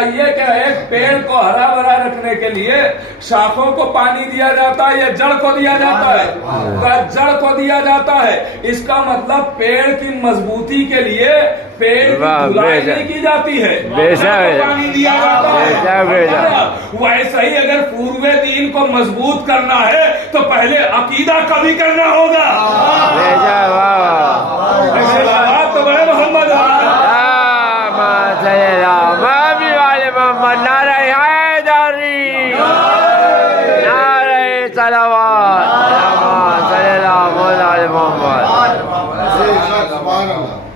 بتائیے کہ ایک پیڑ کو ہرا بھرا رکھنے کے لیے شاخوں کو پانی دیا جاتا ہے یا جڑ کو دیا جاتا ہے؟ جڑ کو دیا جاتا ہے۔ اس کا مطلب پیڑ کی مضبوطی کے لیے پیڑ کی دھلائی نہیں کی جاتی ہے، پانی دیا جاتا ہے۔ ویسے ہی اگر پوروے دین کو مضبوط کرنا ہے تو پہلے عقیدہ کبھی کرنا ہوگا۔ ایسے بات تو بڑے محمد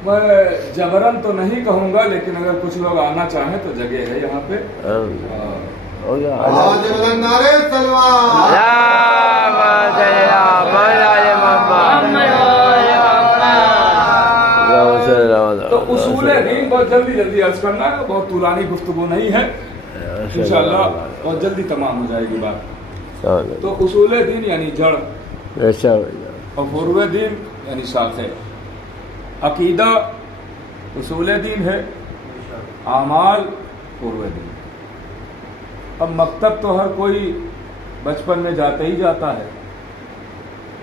میں جبرن تو نہیں کہوں گا، لیکن اگر کچھ لوگ آنا چاہیں تو جگہ ہے یہاں پہ۔ تو اصول دین بہت جلدی عرض کرنا ہے، بہت طولانی گفتگو نہیں ہے، انشاءاللہ بہت جلدی تمام ہو جائے گی بات۔ تو اصول دین یعنی جڑ اور فروع دین یعنی شاخیں۔ عقیدہ اصول دین ہے، اعمال فروع دین۔ اب مکتب تو ہر کوئی بچپن میں جاتے ہی جاتا ہے،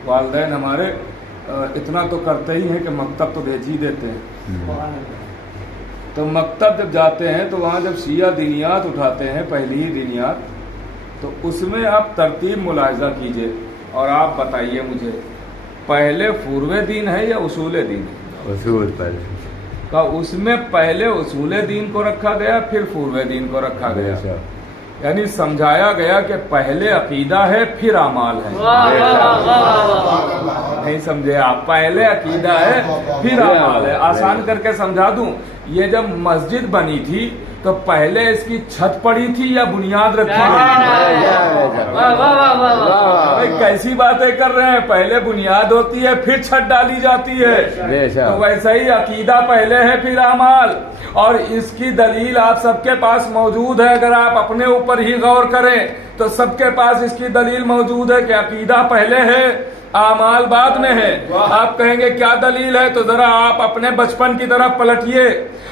والدین ہمارے اتنا تو کرتے ہی ہیں کہ مکتب تو بھیج ہی دیتے ہیں۔ تو مکتب جب جاتے ہیں تو وہاں جب شیعہ دینیات اٹھاتے ہیں، پہلی ہی دینیات، تو اس میں آپ ترتیب ملاحظہ کیجئے اور آپ بتائیے مجھے پہلے فروع دین ہے یا اصول دین ہے؟ اصول پہلے کا اس میں پہلے اصول دین کو رکھا گیا پھر فروع دین کو رکھا گیا، یعنی سمجھایا گیا کہ پہلے عقیدہ ہے پھر اعمال ہے۔ نہیں سمجھے آپ؟ پہلے عقیدہ ہے پھر اعمال ہے۔ آسان کر کے سمجھا دوں، یہ جب مسجد بنی تھی تو پہلے اس کی چھت پڑی تھی یا بنیاد رکھی گئی؟ کیسی باتیں کر رہے ہیں؟ پہلے بنیاد ہوتی ہے پھر چھت ڈالی جاتی ہے۔ تو ویسے ہی عقیدہ پہلے ہے پھر اعمال، اور اس کی دلیل آپ سب کے پاس موجود ہے۔ اگر آپ اپنے اوپر ہی غور کریں تو سب کے پاس اس کی دلیل موجود ہے کہ عقیدہ پہلے ہے اعمال بعد میں ہے۔ آپ کہیں گے کیا دلیل ہے؟ تو ذرا آپ اپنے بچپن کی طرف پلٹیے،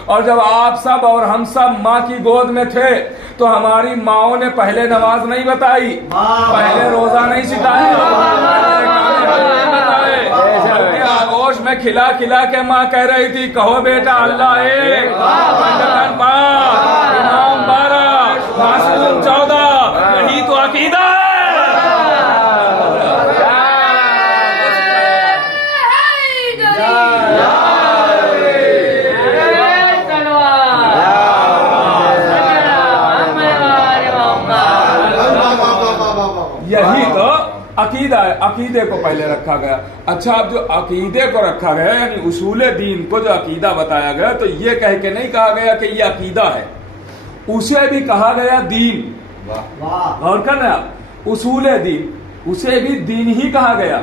اور جب آپ سب اور ہم سب ماں کی گود میں تھے تو ہماری ماؤں نے پہلے نماز نہیں بتائی، پہلے روزہ نہیں سکھائے، آگوش میں کھلا کھلا کے ماں کہہ رہی تھی کہو بیٹا اللہ ایک، امام 12، معصوم 14، یہی تو عقیدہ ہے۔ یہی تو عقیدہ ہے، عقیدے کو پہلے رکھا گیا۔ اچھا، اب جو عقیدے کو رکھا گیا یعنی اصول دین کو جو عقیدہ بتایا گیا، تو یہ کہہ کے نہیں کہا گیا کہ یہ عقیدہ ہے، اسے بھی کہا گیا دین۔ غور کرنا، اصول دین اسے بھی دین ہی کہا گیا۔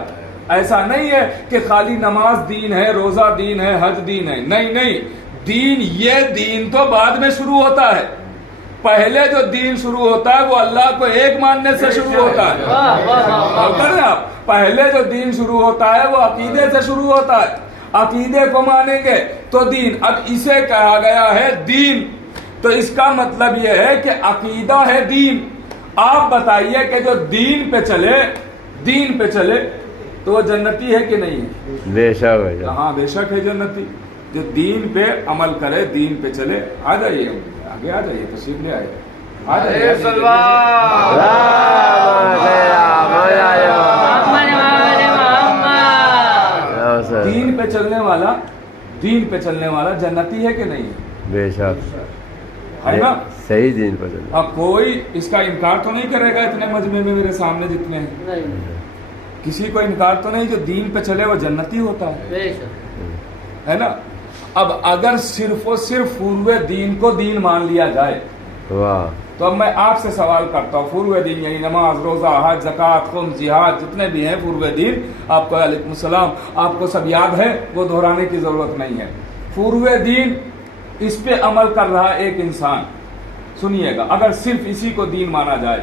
ایسا نہیں ہے کہ خالی نماز دین ہے، روزہ دین ہے، حج دین ہے، نہیں، دین، یہ دین تو بعد میں شروع ہوتا ہے۔ پہلے جو دین شروع ہوتا ہے وہ اللہ کو ایک ماننے سے شروع ہوتا ہے۔ پہلے جو دین شروع ہوتا ہے وہ عقیدے سے شروع ہوتا ہے، عقیدے کو مانیں گے تو دین۔ اب اسے کہا گیا ہے دین، تو اس کا مطلب یہ ہے کہ عقیدہ ہے دین۔ آپ بتائیے کہ جو دین پہ چلے تو وہ جنتی ہے کہ نہیں ہے؟ بے شک ہے۔ ہاں بے شک ہے جنتی۔ جو دین پہ عمل کرے، دین پہ چلے۔ آ جائیے آگے، آ جائیے، تشریف لے آئے، آ جائیے۔ دین پہ چلنے والا جنتی ہے کہ نہیں؟ بے شک ہے نا؟ صحیح دین پر چلے۔ اب کوئی اس کا انکار تو نہیں کرے گا، اتنے مجمع میں میرے سامنے جتنے ہیں، کسی کو انکار تو نہیں جو دین پہ چلے وہ جنتی ہوتا ہے نا؟ اب اگر صرف و صرف فروع دین کو دین مان لیا جائے، تو اب میں آپ سے سوال کرتا ہوں، فروع دین یعنی نماز، روزہ، حج، زکوٰۃ، خمس، جہاد، جتنے بھی ہیں فروع دین، آپ کو علیکم السلام، آپ کو سب یاد ہے، وہ دہرانے کی ضرورت نہیں ہے۔ فروع دین، اس پہ عمل کر رہا ایک انسان، سنیے گا، اگر صرف اسی کو دین مانا جائے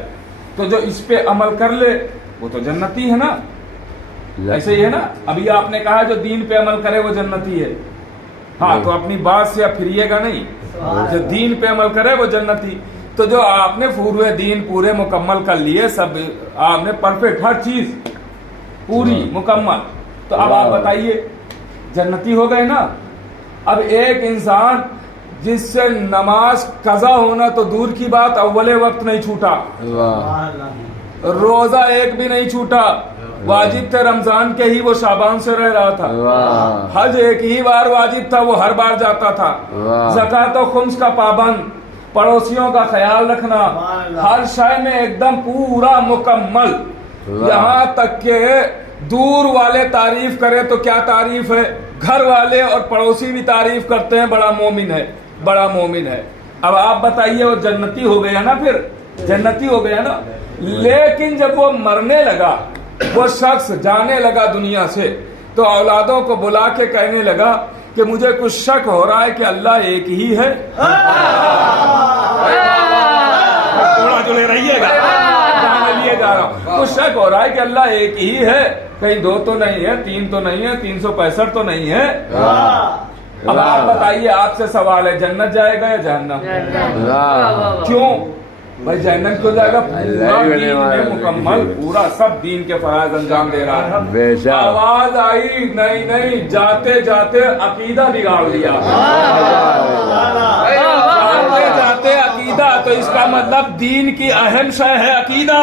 تو جو اس پہ عمل کر لے وہ تو جنتی ہے نا؟ ایسے ہی ہے نا؟ ابھی آپ نے کہا جو دین پہ عمل کرے وہ جنتی ہے۔ ہاں، تو اپنی بات سے اب پھریے گا نہیں، जो दीन पे अमल करे वो जन्नती। तो जो आपने पूरे दीन पूरे मुकम्मल कर लिए, सब आपने परफेक्ट, हर चीज पूरी मुकम्मल, तो अब आप बताइए जन्नती हो गए ना। अब एक इंसान जिससे नमाज कज़ा होना तो दूर की बात, अव्वले वक्त नहीं छूटा, रोजा एक भी नहीं छूटा, वाजिब थे रमजान के ही, वो शाबान से रह रहा था, हज एक ही बार वाजिब था, वो हर बार जाता था, ज़कात और खुम्स का पाबंद, पड़ोसियों का ख्याल रखना, हर शय में एकदम पूरा मुकम्मल। यहाँ तक के दूर वाले तारीफ करे तो क्या तारीफ है, घर वाले और पड़ोसी भी तारीफ करते हैं, बड़ा मोमिन है, बड़ा मोमिन है। अब आप बताइए वो जन्नती हो गया ना, फिर जन्नती हो गया ना। लेकिन जब वो मरने लगा, वो शख्स जाने लगा दुनिया से, तो औलादों को बुला के कहने लगा कि मुझे कुछ शक हो रहा है कि अल्लाह एक ही है। थोड़ा जो ले रहिएगा, लिए जा रहा हूँ, कुछ शक हो रहा है कि अल्लाह एक ही है, कहीं दो तो नहीं है, तीन तो नहीं है, 365 तो नहीं है। अब आप बताइए, आपसे सवाल है, जन्नत जाएगा या जहन्नम? क्यों भाई जहन्नम क्यों जाएगा? पूरा दीन में मुकम्मल, पूरा सब दीन के फराज अंजाम दे रहा था। आवाज आई, नहीं नहीं, जाते जाते अकीदा बिगाड़ दिया, जाते जाते अकीदा, तो इसका मतलब दीन की अहम शय है अकीदा।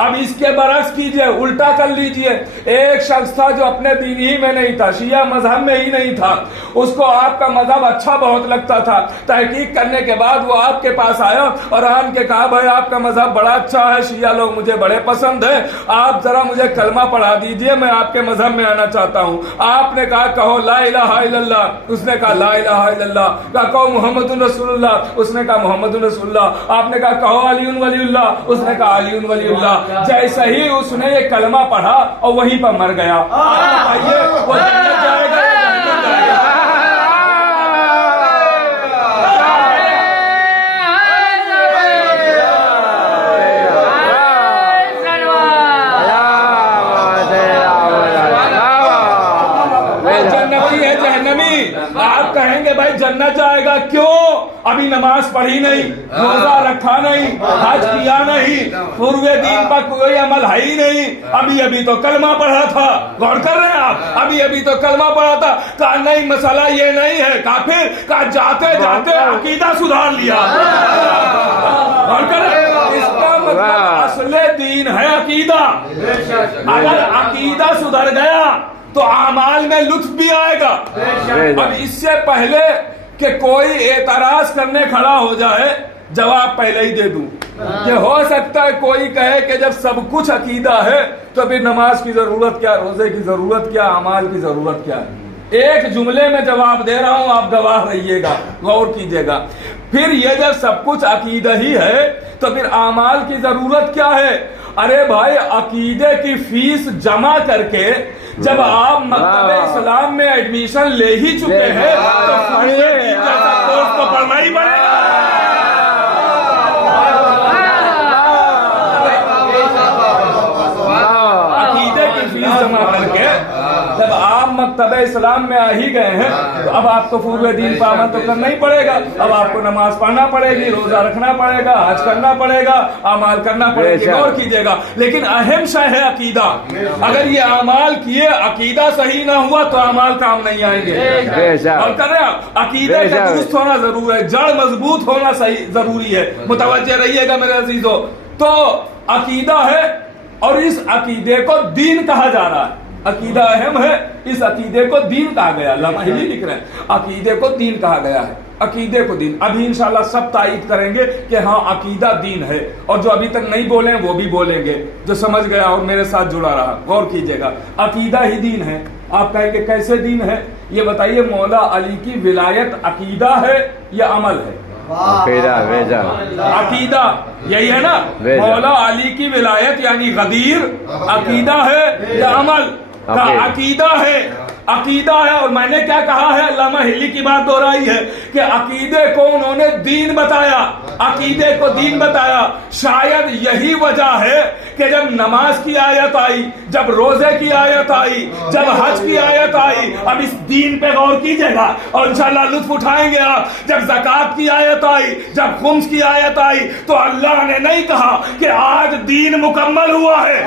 अब इसके बरक्स कीजिए, उल्टा कर लीजिए। एक शख्स था जो अपने दीन ही में नहीं था, शिया मजहब में ही नहीं था, उसको आपका मजहब अच्छा बहुत लगता था। तहकीक करने के बाद वो आपके पास आया और आन के कहा, भाई आपका मजहब बड़ा अच्छा है, शिया लोग मुझे बड़े पसंद है, आप जरा मुझे कलमा पढ़ा दीजिए, मैं आपके मजहब में आना चाहता हूँ। आपने कहा कहो ला इलाहा इल्लल्लाह, उसने कहा ला इलाहा इल्लल्लाह। कहा कहो मुहम्मदुर रसूलुल्लाह, उसने कहा मुहम्मदुर रसूलुल्लाह। आपने कहा कहो अलीउन वलीउल्लाह, उसने कहा अलीउन वलीउल्लाह। जैसे ही उसने ये कलमा पढ़ा और वहीं पर मर गया। बताइए वो जन्नत जाएगा या जहन्नम जाएगा? जन्नती है जहन्नमी? आप कहेंगे भाई जन्नत जाएगा, क्यों? अभी नमाज पढ़ी नहीं, रोजा रखा नहीं, हज किया नहीं, पूर्वे दीन पर कोई अमल है ही नहीं, अभी अभी तो कलमा पढ़ा था। गौर कर रहे हैं आप? अभी अभी तो कलमा पढ़ा था। कहा नहीं मसला ये नहीं है, काफिर। कहा जाते जाते अकीदा सुधार लिया। गौर कर रहे हैं? इसका मतलब असले दीन है अकीदा। अगर अकीदा सुधर गया तो आमाल में लुत्फ भी आएगा। अब इससे पहले कि कोई एतराज करने खड़ा हो जाए, जवाब पहले ही दे दूं कि हो सकता है कोई कहे कि जब सब कुछ अकीदा है तो फिर नमाज की जरूरत क्या, रोजे की जरूरत क्या, अमाल की जरूरत क्या है। एक जुमले में जवाब दे रहा हूं, आप गवाह रहिएगा, गौर कीजिएगा। फिर ये जब सब कुछ अकीदा ही है तो फिर अमाल की जरूरत क्या है? अरे भाई अकीदे की फीस जमा करके जब आप मकतबे इस्लाम में एडमिशन ले ही चुके हैं तो कोर्स तो पढ़ना ही पड़ेगा। अकीदे की फीस जमा करके जब आप मकतबे इस्लाम में आ ही गए हैं तो अब आपको पूरे दीन पर अमल तो करना ही पड़ेगा। अब आपको नमाज पढ़ना पड़ेगी, रोजा रखना पड़ेगा, हज करना पड़ेगा, अमाल करना पड़ेगा। गौर कीजिएगा, लेकिन अहम शय है अकीदा। अगर ये अमाल किए, अकीदा सही ना हुआ तो अमाल काम नहीं आएंगे। और कर रहे हैं, अकीदे का दुरुस्त होना जरूरी है, जड़ मजबूत होना सही जरूरी है। मुतवज्जे रहिएगा मेरे अजीजों। तो अकीदा है और इस अकीदे को दीन कहा जा रहा है। अकीदा अहम है, इस अकीदे को दीन कहा गया। लम्हा ही लिख रहे हैं, अकीदे को दीन कहा गया है, अकीदे को दीन। अभी इंशाल्लाह सब तायीद करेंगे कि हाँ अकीदा दीन है, और जो अभी तक नहीं बोले वो भी बोलेंगे, जो समझ गया और मेरे साथ जुड़ा रहा। गौर कीजिएगा, अकीदा ही दीन है। आप कहेंगे कैसे दीन है? ये बताइए, मौला अली की विलायत अकीदा है या अमल है? अकीदा यही है ना। मौला अली की विलायत यानी गदीर अकीदा है या अमल? का अकीदा है। عقیدہ ہے. اور میں نے کیا کہا ہے, علامہ ہلی کی بات دہرائی ہے کہ عقیدے کو انہوں نے دین بتایا, عقیدے کو دین بتایا. شاید یہی وجہ ہے کہ جب نماز کی آیت آئی, جب روزے کی آیت آئی, جب حج کی آیت آئی, اب اس دین پہ غور کیجئے گا اور انشاءاللہ لطف اٹھائیں گے آپ. جب زکوٰۃ کی آیت آئی, جب خمس کی آیت آئی, تو اللہ نے نہیں کہا کہ آج دین مکمل ہوا ہے,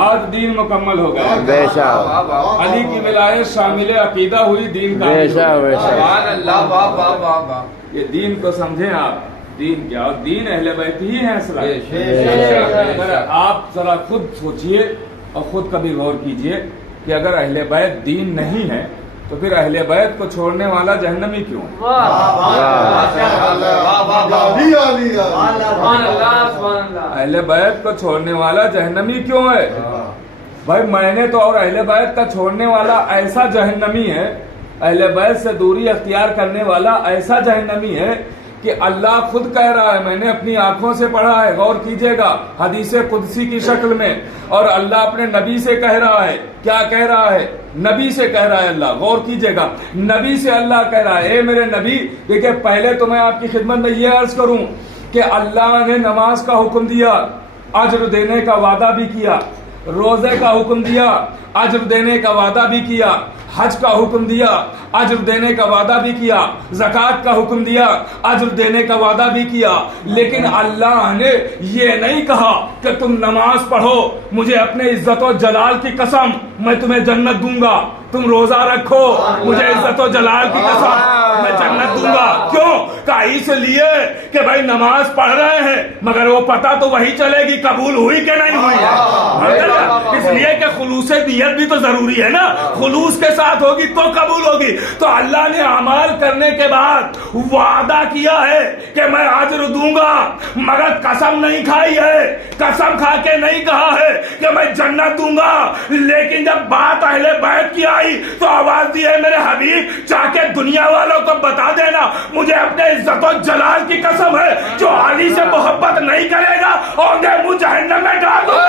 آج دین مکمل ہو گیا. بے شک علی کی ولایت شامل عقیدہ ہوئی, دین کا بے شک بے شک. سبحان اللہ. واہ واہ واہ واہ. یہ دین کو سمجھیں آپ, دین کیا, اور دین اہل بیت ہی ہیں اصلا. اگر آپ ذرا خود سوچئے اور خود کبھی غور کیجئے کہ اگر اہل بیت دین نہیں ہے تو پھر اہل بیت کو چھوڑنے والا جہنمی کیوں ہے؟ اہل بیت کو چھوڑنے والا جہنمی کیوں ہے؟ بھائی میں نے تو, اور اہل بیت کا چھوڑنے والا ایسا جہنمی ہے, اہل بیت سے دوری اختیار کرنے والا ایسا جہنمی ہے کہ اللہ خود کہہ رہا ہے, میں نے اپنی آنکھوں سے پڑھا ہے, غور کیجئے گا, حدیث قدسی کی شکل میں, اور اللہ اپنے نبی سے کہہ رہا ہے. کیا کہہ رہا ہے؟ نبی سے کہہ رہا ہے اللہ, غور کیجئے گا, نبی سے اللہ کہہ رہا ہے, اے میرے نبی. دیکھیں پہلے تو میں آپ کی خدمت میں یہ عرض کروں کہ اللہ نے نماز کا حکم دیا, اجر دینے کا وعدہ بھی کیا, روزے کا حکم دیا, اجر دینے کا وعدہ بھی کیا, حج کا حکم دیا, اجر دینے کا وعدہ بھی کیا, زکوٰۃ کا حکم دیا, اجر دینے کا وعدہ بھی کیا. لیکن اللہ نے یہ نہیں کہا کہ تم نماز پڑھو, مجھے اپنے عزت و جلال کی قسم میں تمہیں جنت دوں گا, تم روزہ رکھو, مجھے عزت و جلال کی قسم میں جنت دوں گا. کیوں؟ کہ اس لیے کہ بھائی نماز پڑھ رہے ہیں مگر وہ پتہ تو وہی چلے گی قبول ہوئی کہ نہیں ہوئی ہے. اس لیے کہ خلوص نیت بھی تو ضروری ہے نا, خلوص کے ساتھ ہوگی تو قبول ہوگی. تو اللہ نے اعمال کرنے کے بعد وعدہ کیا ہے کہ میں اجر دوں گا, مگر قسم نہیں کھائی ہے, قسم کھا کے نہیں کہا ہے کہ میں جنت دوں گا. لیکن جب بات اہل بیت کی آئی تو آواز دی ہے میرے حبیب, چاہ کے دنیا والوں کو بتا دینا, مجھے اپنے عزت و جلال کی قسم ہے, جو علی سے محبت نہیں کرے گا اور منہ جہنم میں ڈال دوں گا.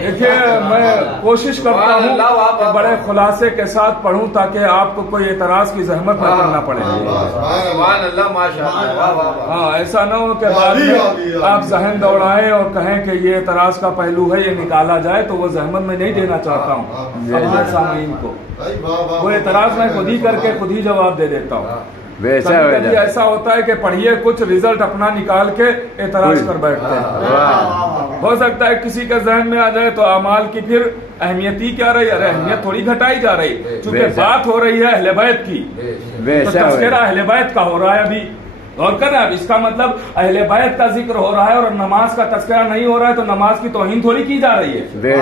دیکھیے میں کوشش کرتا ہوں کہ بڑے خلاصے کے ساتھ پڑھوں تاکہ آپ کو کوئی اعتراض کی زحمت نہ کرنا پڑے. ہاں ایسا نہ ہو کہ بعد میں آپ ذہن دوڑائیں اور کہیں کہ یہ اعتراض کا پہلو ہے, یہ نکالا جائے, تو وہ زحمت میں نہیں دینا چاہتا ہوں اپنے سامعین کو. وہ اعتراض میں خود ہی کر کے خود ہی جواب دے دیتا ہوں. کبھی ایسا ہوتا ہے کہ پڑھیے کچھ رزلٹ اپنا نکال کے اعتراض کر بیٹھتے ہیں. ہو سکتا ہے کسی کے ذہن میں آ جائے تو اعمال کی پھر اہمیت ہی کیا رہی, ارے اہمیت تھوڑی گھٹائی جا رہی, چونکہ بات ہو رہی ہے اہل بیت کی, تو تذکرہ اہل بیت کا ہو رہا ہے. ابھی غور کر رہے ہیں, اب اس کا مطلب اہل بیت کا ذکر ہو رہا ہے اور نماز کا تذکرہ نہیں ہو رہا ہے, تو نماز کی توہین تھوڑی کی جا رہی ہے.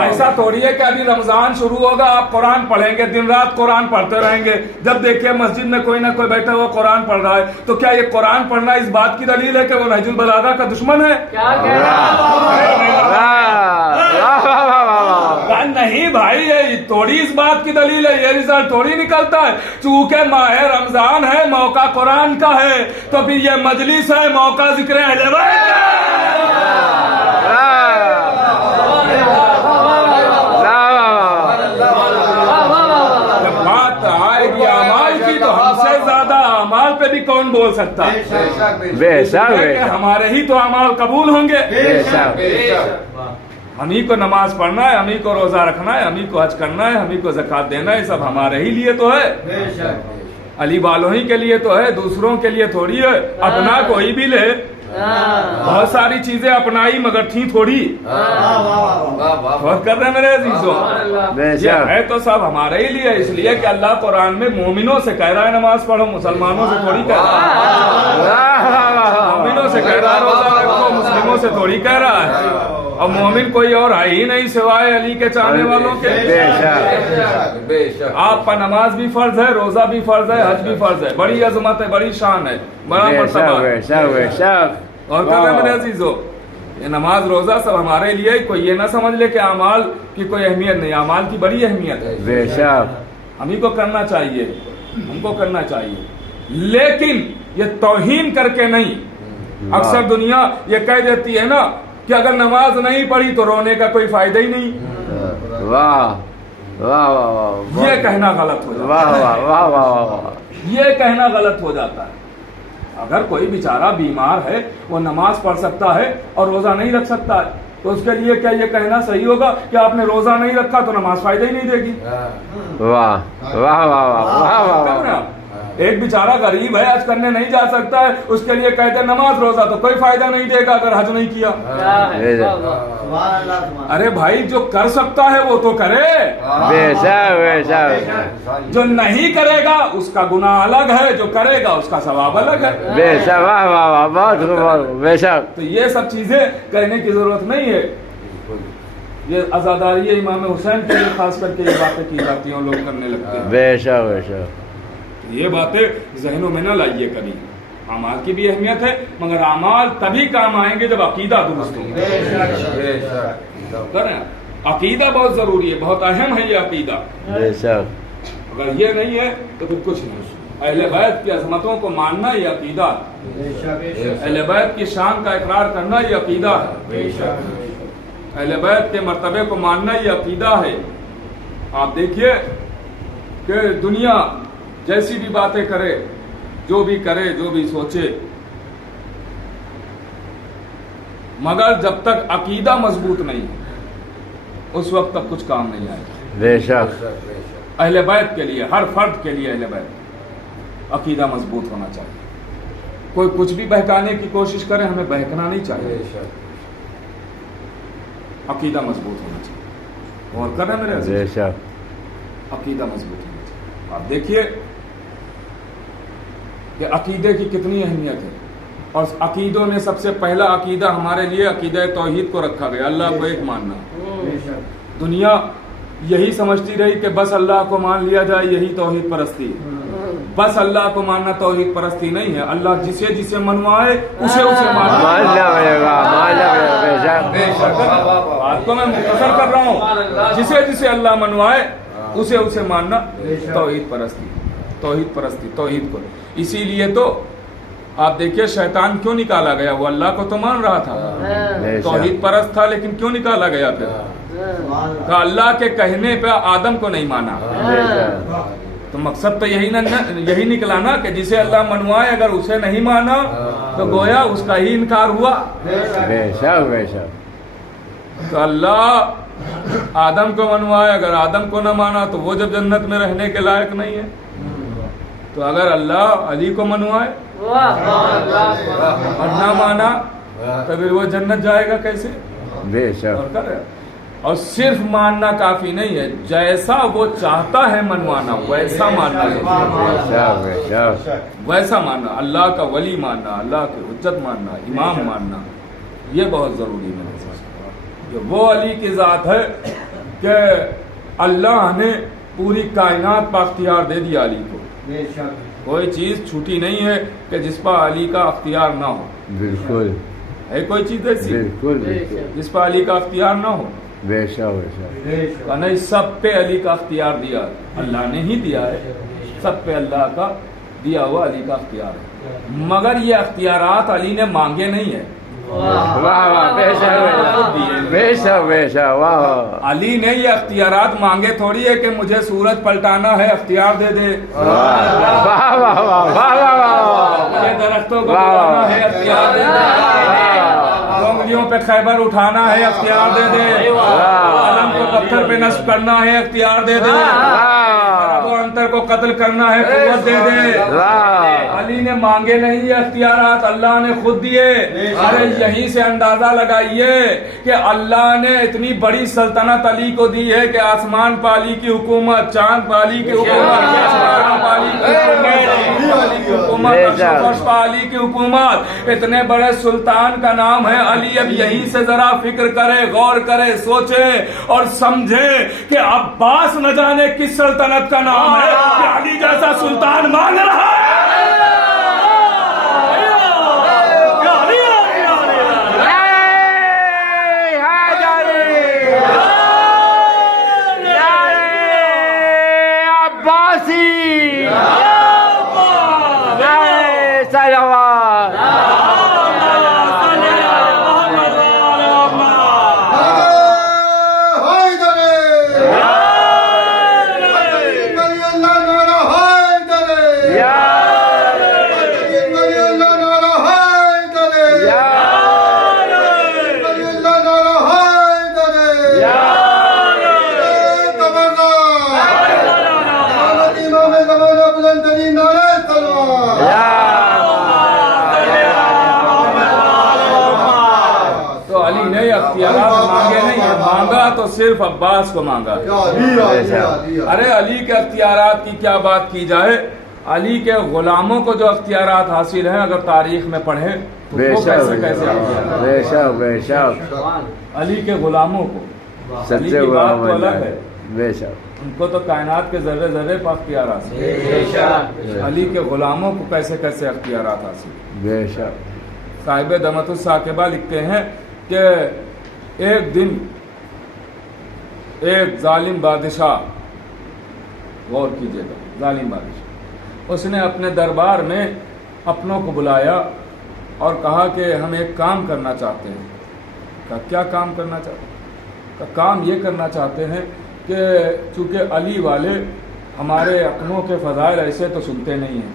ایسا تھوڑی ہے کہ ابھی رمضان شروع ہوگا آپ قرآن پڑھیں گے, دن رات قرآن پڑھتے رہیں گے, جب دیکھیں مسجد میں کوئی نہ کوئی بیٹھا ہوا قرآن پڑھ رہا ہے, تو کیا یہ قرآن پڑھنا اس بات کی دلیل ہے کہ وہ نہج البلاغہ کا دشمن ہے؟ نہیں بھائی, یہ تھوڑی اس بات کی دلیل ہے, یہ رزلٹ تھوڑی نکلتا ہے. چونکہ ماہ رمضان ہے, موقع قرآن کا ہے, تو پھر یہ مجلس ہے, موقع ذکر اہل بیت کا. جب بات آئے گی اعمال کی تو ہم سے زیادہ اعمال پہ بھی کون بول سکتا ہے؟ بے شک ہمارے ہی تو اعمال قبول ہوں گے. हम ही को नमाज पढ़ना है, हम ही को रोजा रखना है, हम ही को हज करना है, हम ही को ज़कात देना है, सब हमारे ही लिए तो है, अली वालों ही के लिए तो है, दूसरों के लिए थोड़ी है। अपना कोई भी ले, बहुत सारी चीजें अपनाई मगर थी थोड़ी। और कर रहे मेरे अजीजों, ये है तो सब हमारे ही लिए, इसलिए कि अल्लाह कुरान में मोमिनों से कह रहा है नमाज पढ़ो, मुसलमानों से थोड़ी कह रहा है। मोमिनों से कह रहा है रोजा रखो, मुस्लिमों से थोड़ी कह रहा है। और मोमिन कोई और है ही नहीं सिवाय अली के चाहने वालों के। आप पर नमाज भी फर्ज है, रोजा भी फर्ज है, हज भी फर्ज है, बड़ी अजमत है, बड़ी शान है, बड़ा मर्तबा है। और कर रहे मेरे अजीजों, ये नमाज रोजा सब हमारे लिए, कोई ये ना समझ ले कि अमाल की कोई अहमियत नहीं, अमाल की बड़ी अहमियत है, बेशक हम ही को करना चाहिए, हमको करना चाहिए, लेकिन ये तौहीन करके नहीं। अक्सर दुनिया ये कह देती है ना कि अगर नमाज नहीं पढ़ी तो रोने का कोई फायदा ही नहीं। वाह वाह वाह वाह, ये कहना गलत हो जाता है। वाह वाह वाह वाह, ये कहना गलत हो जाता है। अगर कोई बेचारा बीमार है, वो नमाज पढ़ सकता है और रोजा नहीं रख सकता है, तो उसके लिए क्या ये कहना सही होगा कि आपने रोजा नहीं रखा तो नमाज फायदा ही नहीं देगी? वाह वाह वाह वाह वाह वाह। एक बेचारा गरीब है, हज करने नहीं जा सकता है, उसके लिए कहते नमाज रोजा तो कोई फायदा नहीं देगा अगर हज नहीं किया। अरे भाई, जो कर सकता है वो तो करे, जो नहीं करेगा उसका गुनाह अलग है, जो करेगा उसका सवाब अलग है। बेशक, वाह वाह वाह, बहुत बेशक। तो ये सब चीजें कहने की जरूरत नहीं है। ये आजादारी इमाम हुसैन के लिए खास करके ये बातें की जाती हैं, लोग करने लगते हैं। बेशक बेशक, ये बातें जहनों में न लाइए कभी। अमाल की भी अहमियत है, मगर अमाल तभी काम आएंगे जब अकीदा दुरुस्त होगा। अकीदा बहुत जरूरी है, बहुत अहम है ये अकीदा। अगर ये नहीं है तो फिर कुछ नहीं। अहले बैत की अजमतों को मानना ये अकीदा है, अहले बैत की शान का इकरार करना ये अकीदा है, अहले बैत के मर्तबे को मानना ये अकीदा है। आप देखिए कि दुनिया जैसी भी बातें करे, जो भी करे, जो भी सोचे, मगर जब तक अकीदा मजबूत नहीं है उस वक्त तक कुछ काम नहीं आएगा। बेशक, अहले बैत के लिए, हर फर्द के लिए अहले बैत अकीदा मजबूत होना चाहिए। कोई कुछ भी बहकाने की कोशिश करे, हमें बहकना नहीं चाहिए, अकीदा मजबूत होना चाहिए। और करें मेरे बेशक, अकीदा मजबूत होना चाहिए। आप देखिए कि अकीदे की कितनी अहमियत है, और अकीदों में सबसे पहला अकीदा हमारे लिए अकीदा तौहीद को रखा गया, अल्लाह को एक मानना। दुनिया यही समझती रही कि बस अल्लाह को मान लिया जाए, यही तौहीद परस्ती। बस अल्लाह को मानना तौहीद परस्ती नहीं है। अल्लाह जिसे जिसे मनवाए उसे उसे मानना। बात को मैं मुख्तसर कर रहा हूँ, जिसे जिसे अल्लाह मनवाए उसे उसे मानना तौहीद परस्ती, तौहीद परस्ती, तौहीद को। इसीलिए तो आप देखिए शैतान क्यों निकाला गया, वो अल्लाह को तो मान रहा था, तौहीद परस्त था, लेकिन क्यों निकाला गया फिर? अल्लाह के कहने पे आदम को नहीं माना। तो मकसद तो यही निकला ना कि जिसे अल्लाह मनवाए अगर उसे नहीं माना तो गोया उसका ही इनकार हुआ। बेशक बेशक। तो अल्लाह आदम को मनवाए, अगर आदम को न माना तो वो जब जन्नत में रहने के लायक नहीं है। तो अगर अल्लाह अली को मनवाए और ना माना तो फिर वो जन्नत जाएगा कैसे? बेशक। और सिर्फ मानना काफी नहीं है, जैसा वो चाहता है मनवाना वैसा मानना है, वैसा मानना। अल्लाह का वली मानना, अल्लाह की हुज्जत मानना, इमाम मानना, ये बहुत जरूरी है। ये वो अली की जात है कि अल्लाह ने पूरी कायनात पर अख्तियार दे दिया अली को। कोई चीज छूटी नहीं है कि जिस पर अली का अख्तियार ना हो। बिल्कुल है कोई चीज ऐसी? बिल्कुल जिस पर अली का अख्तियार ना हो। बेशक बेशक। नहीं, सब पे अली का अख्तियार दिया, अल्लाह ने ही दिया है, सब पे अल्लाह का दिया हुआ अली का अख्तियार है। मगर ये अख्तियारात अली ने मांगे नहीं है। वाह वाह, बेशक बेशक बेशक, वाह। अली ने ये अख्तियारात मांगे थोड़ी है कि मुझे सूरज पलटाना है अख्तियार दे दे, वाह वाह वाह वाह वाह, मुझे दरख्तों को गिराना है अख्तियार दे दे, उंगलियों पे खैबर उठाना है अख्तियार दे दे, अलम को पत्थर पे नस्ब करना है अख्तियार दे दे, अरब और अंतर को कत्ल करना है कुव्वत दे दे। अली ने मांगे नहीं ये अख्तियारात, अल्लाह ने खुद दिए। अरे यहीं से अंदाजा लगाइए कि अल्लाह ने इतनी बड़ी सल्तनत अली को दी है कि आसमान पाली की हुकूमत, चांद पाली की हुकूमत, पाली की हुकूमत, फर्श पाली की हुकूमत, इतने बड़े सुल्तान का नाम है अली। अब यहीं से जरा फिक्र करे, गौर करे, सोचे और समझे कि अब्बास न जाने किस सल्तनत का नाम है कि अली जैसा सुल्तान मांग रहा है। मांगे नहीं है, मांगा तो सिर्फ अब्बास को मांगा। अरे अली के अख्तियारात की क्या बात की जाए, अली के गुलामों को जो अख्तियारात हासिल हैं अगर तारीख में पढ़े तो वो कैसे बेशक बेशक अली के गुलामों को, अली की बात तो अलग है, बेशक उनको तो कायनात के जर्रे जर्रे पर अख्तियारात हासिल, अली के गुलामों को कैसे कैसे अख्तियारात हासिल। बेशक साहिब दमतुस साकिबा लिखते हैं कि एक दिन एक जालिम बादशाह, गौर कीजिएगा, जालिम बादशाह, उसने अपने दरबार में अपनों को बुलाया और कहा कि हम एक काम करना चाहते हैं। कहा क्या काम करना चाहते हैं? कहा काम ये करना चाहते हैं कि चूंकि अली वाले हमारे अपनों के फजाइल ऐसे तो सुनते नहीं हैं,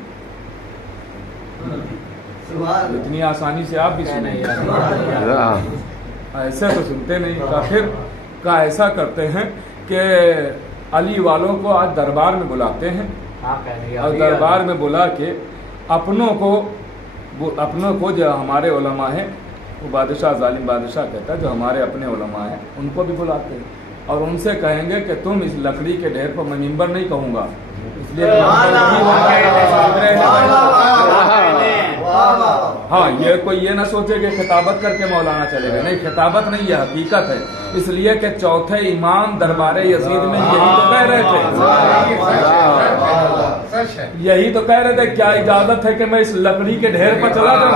इतनी आसानी से आप भी सुनेंगे, ऐसे तो सुनते नहीं। फिर का ऐसा करते हैं कि अली वालों को आज दरबार में बुलाते हैं और दरबार में बुला के अपनों को जो हमारे उलमा हैं, वो बादशाह जालिम बादशाह कहता है जो हमारे अपने उलमा हैं उनको भी बुलाते हैं और उनसे कहेंगे कि तुम इस लकड़ी के ढेर पर, मैं मिंबर नहीं कहूँगा इसलिए हाँ, ये कोई ये ना सोचे कि खिताबत करके मौलाना चलेगा, नहीं, खिताबत नहीं, ये हकीकत है। इसलिए कि चौथे इमाम दरबारे यजीद में यही तो कह रहे थे, यही तो कह रहे थे, क्या इजाजत है कि मैं इस लकड़ी के ढेर पर चला जाऊं?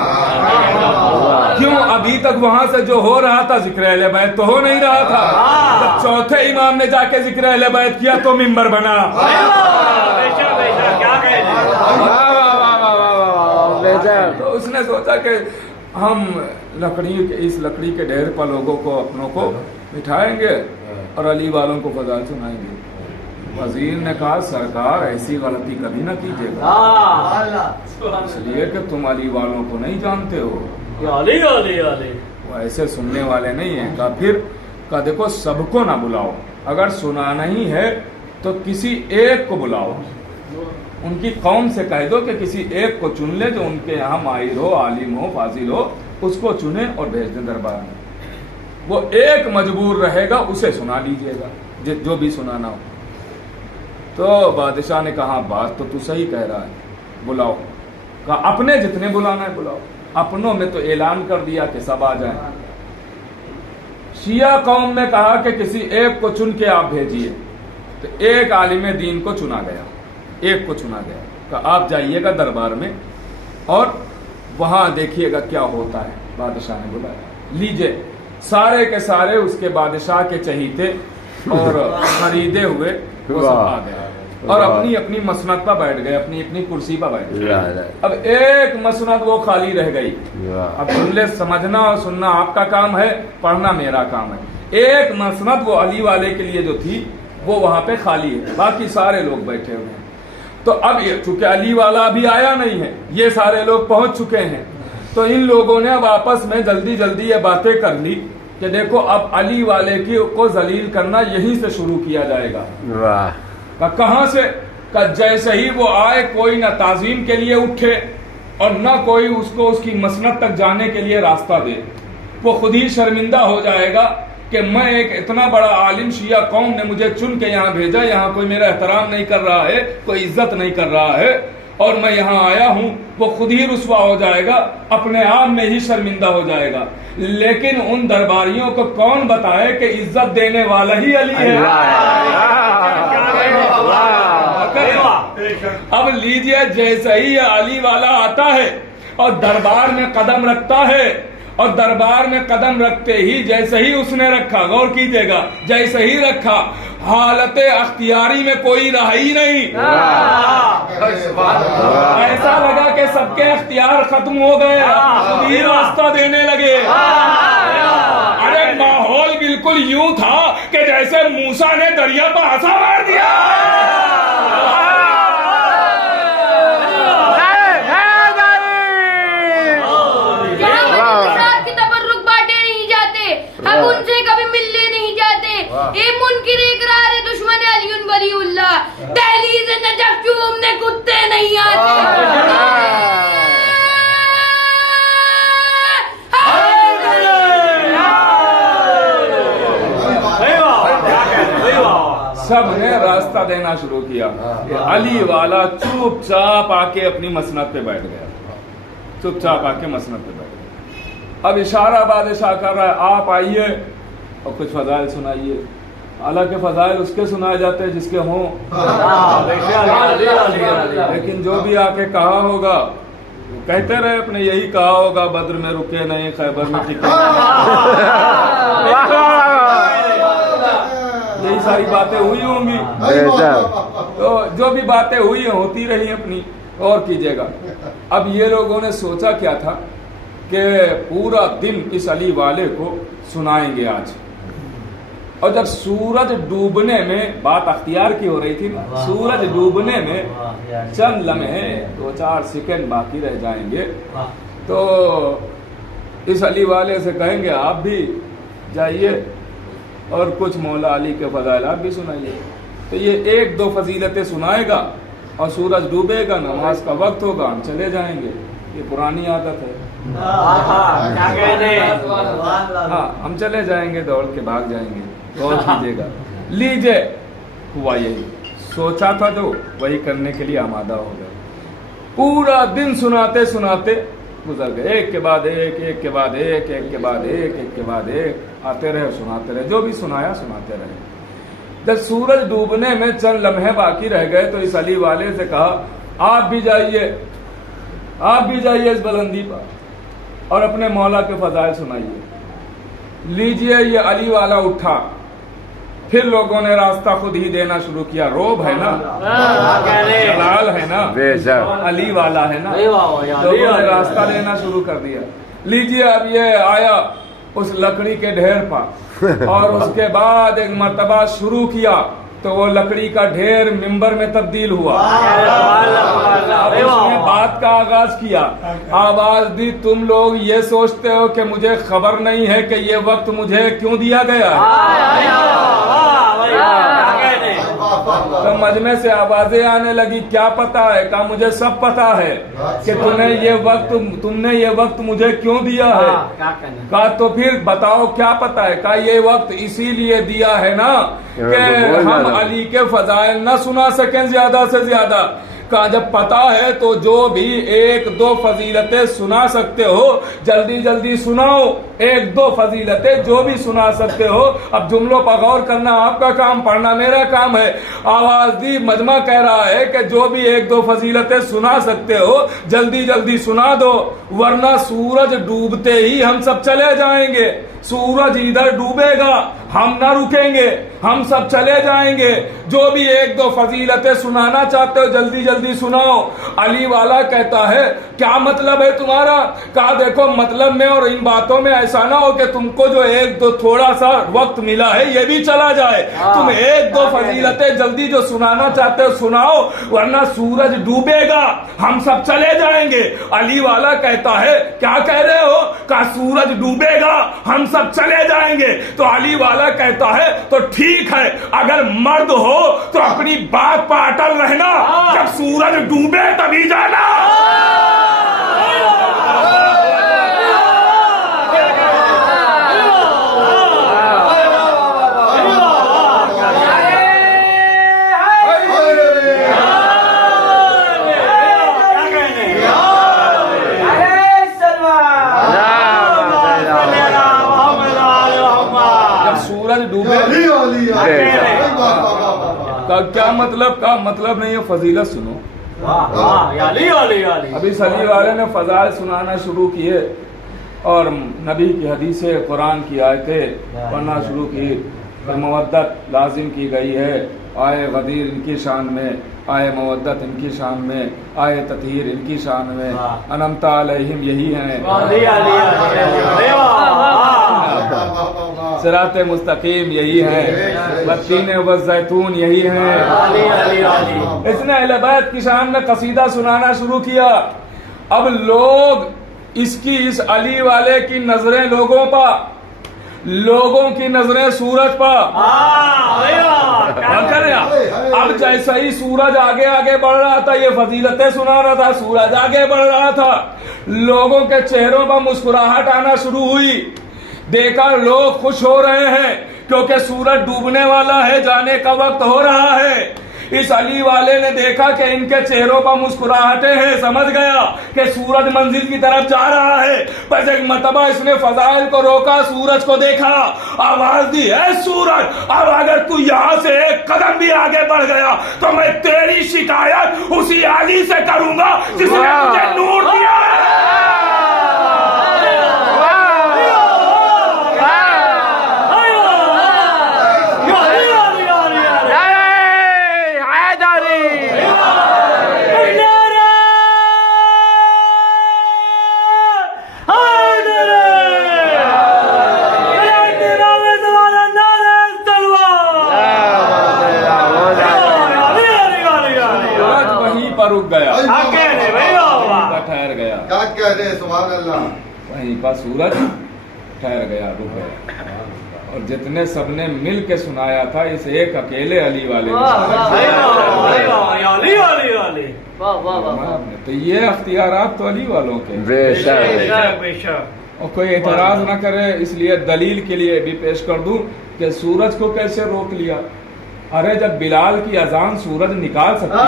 क्यों अभी तक वहां से जो हो रहा था जिक्र अहले बैत तो हो नहीं रहा था, जब चौथे इमाम ने जाके जिक्र अहले बैत किया तो मिंबर बना। तो उसने सोचा कि हम इस लकड़ी के ढेर पर लोगों को, अपनों को बिठाएंगे और अली वालों को फजाइल सुनाएंगे। वजीर ने कहा सरकार ऐसी गलती कभी ना कीजिएगा, इसलिए कि तुम अली वालों को नहीं जानते हो, वो ऐसे सुनने वाले नहीं है। कहा फिर कहा देखो सबको ना बुलाओ, अगर सुनाना ही है तो किसी एक को बुलाओ, उनकी कौम से कह दो कि किसी एक को चुन ले जो उनके यहाँ माहिर हो, आलिम हो, फाजिल हो, उसको चुने और भेज दें दरबार में। वो एक मजबूर रहेगा, उसे सुना लीजिएगा जो भी सुनाना हो। तो बादशाह ने कहा बात तो तू सही कह रहा है, बुलाओ। कहा अपने जितने बुलाना है बुलाओ। अपनों में तो ऐलान कर दिया कि सब आ जाएं। शिया कौम में कहा कि किसी एक को चुन के आप भेजिए, तो एक आलिम दीन को चुना गया, एक को चुना गया। कहा आप जाइएगा दरबार में और वहां देखिएगा क्या होता है। बादशाह ने बुलाया, लीजिए सारे के सारे उसके बादशाह के चहीते और खरीदे हुए वो सब आ गए और अपनी अपनी मसनद पर बैठ गए, अपनी अपनी कुर्सी पर बैठ गए। अब एक मसनद वो खाली रह गई। अब जुमले समझना और सुनना आपका काम है, पढ़ना मेरा काम है। एक मसनद वो अली वाले के लिए जो थी वो वहां पे खाली है, बाकी सारे लोग बैठे हुए हैं। तो अब ये चूंकि अली वाला अभी आया नहीं है, ये सारे लोग पहुंच चुके हैं, تو ان لوگوں نے اب آپس میں جلدی جلدی یہ باتیں کر لی کہ دیکھو اب علی والے کو ذلیل کرنا یہیں سے شروع کیا جائے گا. واہ کہاں سے؟ کہ جیسے ہی وہ آئے کوئی نہ تعظیم کے لیے اٹھے اور نہ کوئی اس کو اس کی مسند تک جانے کے لیے راستہ دے. وہ خود ہی شرمندہ ہو جائے گا کہ میں ایک اتنا بڑا عالم شیعہ قوم نے مجھے چن کے یہاں بھیجا, یہاں کوئی میرا احترام نہیں کر رہا ہے, کوئی عزت نہیں کر رہا ہے اور میں یہاں آیا ہوں. وہ خود ہی رسوا ہو جائے گا, اپنے آپ میں ہی شرمندہ ہو جائے گا. لیکن ان درباریوں کو کون بتائے کہ عزت دینے والا ہی علی ہے. اب لیجئے جیسے ہی علی والا آتا ہے اور دربار میں قدم رکھتا ہے, اور دربار میں قدم رکھتے ہی جیسے ہی اس نے رکھا, غور کیجئے گا, جیسے ہی رکھا حالت اختیاری میں کوئی رہا ہی نہیں. ایسا لگا کہ سب کے اختیار ختم ہو گئے, خود ہی راستہ دینے لگے. ارے ماحول بالکل یوں تھا کہ جیسے موسیٰ نے دریا پر عصا مار دیا. اب ان سے کبھی ملنے نہیں جاتے. اے منکر اقرار دشمن علی ولی اللہ, دہلیز نجف چومنے کتے نہیں آتے. سب نے راستہ دینا شروع کیا. علی والا چپ چاپ آ کے اپنی مسند پہ بیٹھ گیا, چپ چاپ آ کے مسند پہ بیٹھ گیا. اب اشارہ بادشاہ کر رہا ہے آپ آئیے اور کچھ فضائل سنائیے. حالانکہ فضائل اس کے سنائے جاتے ہیں جس کے ہوں, لیکن جو بھی آ کے کہا ہوگا وہ کہتے رہے اپنے یہی کہا ہوگا, بدر میں رکے نہیں, خیبر میں ٹکے یہی ساری باتیں ہوئی ہوں گی. تو جو بھی باتیں ہوئی ہوتی رہی اپنی. اور کیجئے گا اب یہ لوگوں نے سوچا کیا تھا کہ پورا دن اس علی والے کو سنائیں گے آج, اور جب سورج ڈوبنے میں, بات اختیار کی ہو رہی تھی نا, سورج ڈوبنے میں چند لمحے 2-4 سیکنڈ باقی رہ جائیں گے تو اس علی والے سے کہیں گے آپ بھی جائیے اور کچھ مولا علی کے فضائل آپ بھی سنائیے. تو یہ 1-2 فضیلتیں سنائے گا اور سورج ڈوبے گا, نماز کا وقت ہوگا, ہم چلے جائیں گے. یہ پرانی عادت ہے. ہاں ہم چلے جائیں گے, دوڑ کے بھاگ جائیں گے. غور کیجیے گا. لیجئے ہوا یہی, سوچا تھا جو وہی کرنے کے لیے آمادہ ہو گئے. پورا دن سناتے سناتے گزر گئے, ایک کے بعد ایک, ایک کے بعد ایک, ایک کے بعد ایک, ایک کے بعد ایک, آتے رہے سناتے رہے, جو بھی سنایا سناتے رہے. جب سورج ڈوبنے میں چند لمحے باقی رہ گئے تو اس علی والے سے کہا آپ بھی جائیے, آپ بھی جائیے اس بلندی پر اور اپنے مولا کے فضائل سنائیے. لیجئے یہ علی والا اٹھا, پھر لوگوں نے راستہ خود ہی دینا شروع کیا. روب ہے نا, جلال ہے نا, علی والا ہے نا, لوگوں نے راستہ دینا شروع کر دیا. لیجئے اب یہ آیا اس لکڑی کے ڈھیر پر اور اس کے بعد ایک مرتبہ شروع کیا تو وہ لکڑی کا ڈھیر ممبر میں تبدیل ہوا. اب اس نے بات کا آغاز کیا, آواز دی تم لوگ یہ سوچتے ہو کہ مجھے خبر نہیں ہے کہ یہ وقت مجھے کیوں دیا گیا ہے. تو مجمع سے آوازیں آنے لگی, کیا پتا ہے؟ کہا مجھے سب پتا ہے کہ تم نے یہ وقت مجھے کیوں دیا ہے. کہا تو پھر بتاؤ کیا پتا ہے؟ کہا یہ وقت اسی لیے دیا ہے نا کہ ہم علی کے فضائل نہ سنا سکیں زیادہ سے زیادہ. کہا جب پتا ہے تو جو بھی 1-2 فضیلتیں سنا سکتے ہو جلدی جلدی سناؤ, 1-2 فضیلتیں جو بھی سنا سکتے ہو. اب جملوں پر غور کرنا آپ کا کام, پڑھنا میرا کام ہے. آواز دی, مجمع کہہ رہا ہے کہ جو بھی 1-2 فضیلتیں سنا سکتے ہو جلدی جلدی سنا دو, ورنہ سورج ڈوبتے ہی ہم سب چلے جائیں گے. सूरज इधर डूबेगा, हम ना रुकेंगे, हम सब चले जाएंगे। जो भी एक दो फजीलतें सुनाना चाहते हो जल्दी जल्दी सुनाओ। अली वाला कहता है क्या मतलब है तुम्हारा? कहा देखो मतलब में और इन बातों में ऐसा ना हो कि तुमको जो एक दो थोड़ा सा वक्त मिला है ये भी चला जाए, तुम एक दो फजीलतें जल्दी जो सुनाना चाहते हो सुनाओ, वरना सूरज डूबेगा, हम सब चले जाएंगे। अली वाला कहता है क्या कह रहे हो? कहा सूरज डूबेगा, हम सब चले जाएंगे। तो अली वाला कहता है तो ठीक है, अगर मर्द हो तो अपनी बात पर अटल रहना, जब सूरज डूबे तभी जाना। क्या मतलब? का मतलब नहीं है, फजीलत सुनो। अभी सली वाले ने फजाइल सुनाना शुरू किए और नबी की हदीसें, कुरान की आयतें पढ़ना शुरू की। मवद्दत लाजिम की गई है, आए गदीर इनकी शान में, आए मवद्दत इनकी शान में, आए ततहीर इनकी शान में, अनमता अलैहिम यही हैं, सिराते मुस्तकीम यही है, बत्तीने व जैतून यही हैं। इसने अहले बैत की शान में कसीदा सुनाना शुरू किया। अब लोग इसकी, इस अली वाले की नजरें लोगों पर, लोगों की नजरें सूरज पर। अब जैसे ही सूरज आगे आगे बढ़ रहा था, ये फजीलतें सुना रहा था, सूरज आगे बढ़ रहा था, लोगों के चेहरों पर मुस्कुराहट आना शुरू हुई। देखा लोग खुश हो रहे हैं क्योंकि सूरज डूबने वाला है, जाने का वक्त हो रहा है। इस अली वाले ने देखा कि इनके चेहरों पर मुस्कुराहटें हैं, समझ गया कि सूरज मंजिल की तरफ जा रहा है। बस एक मरतबा इसने फजाइल को रोका, सूरज को देखा, आवाज दी, है सूरज, अब अगर तू यहाँ से एक कदम भी आगे बढ़ गया तो मैं तेरी शिकायत उसी अली से करूंगा जिसने मुझे नूर दिया है। रुक गया, ठहर गया, क्या कह रहे हैं? सुभान अल्लाह। वहीं पर सूरज ठहर गया, रुक गया। और जितने सबने मिल के सुनाया था, इस एक अकेले अली वाले ने। तो ये अख्तियारात तो अली वालों के। और कोई एतराज न करे, इसलिए दलील के लिए भी पेश कर दूं कि सूरज को कैसे रोक लिया। अरे जब बिलाल की अजान सूरज निकाल सकती है,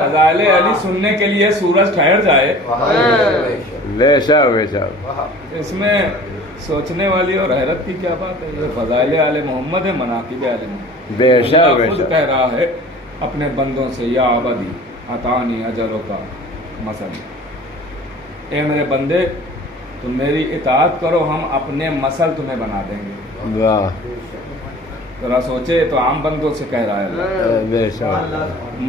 फजाइले अली सुनने के लिए सूरज ठहर जाए, इसमें सोचने वाली और हैरत की क्या बात है। ये फजाइले आले मोहम्मद है, मनाकिब आले मोहम्मद। खुद कह रहा है अपने बंदों से, या अबदी अतानी अजलों का मसल, ए मेरे बंदे तुम मेरी इताअत करो, हम अपने मसल तुम्हें बना देंगे। जरा सोचे, तो आम बंदों से कह रहा है।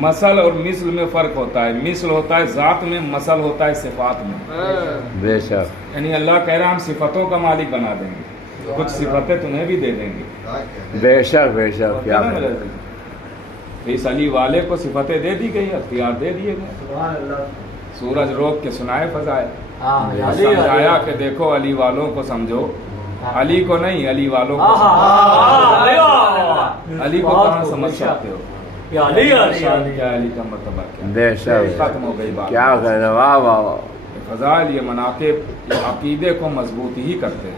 मसल और मिसल में फर्क होता है। मिसल होता है जात में, मसल होता है सिफात में। बेशक यानी अल्लाह कह रहा है हम सिफतों का मालिक बना देंगे, कुछ सिफतें तुम्हें भी दे देंगे। बेशक बेशक, क्या इस अली वाले को सिफतें दे दी गई, अख्तियार दे दिए गए। सूरज रोक के सुनाए फजाए, समझाया कि देखो अली वालों को समझो, अली को नहीं अली वालों को। अली को कहाँ समझ सकते हो? क्या अली का मर्तबा क्या? खत्म हो गई बात। क्या कहना, वाह वाह। फजाइल ये मनाकिब अकीदे को मजबूत ही करते हैं।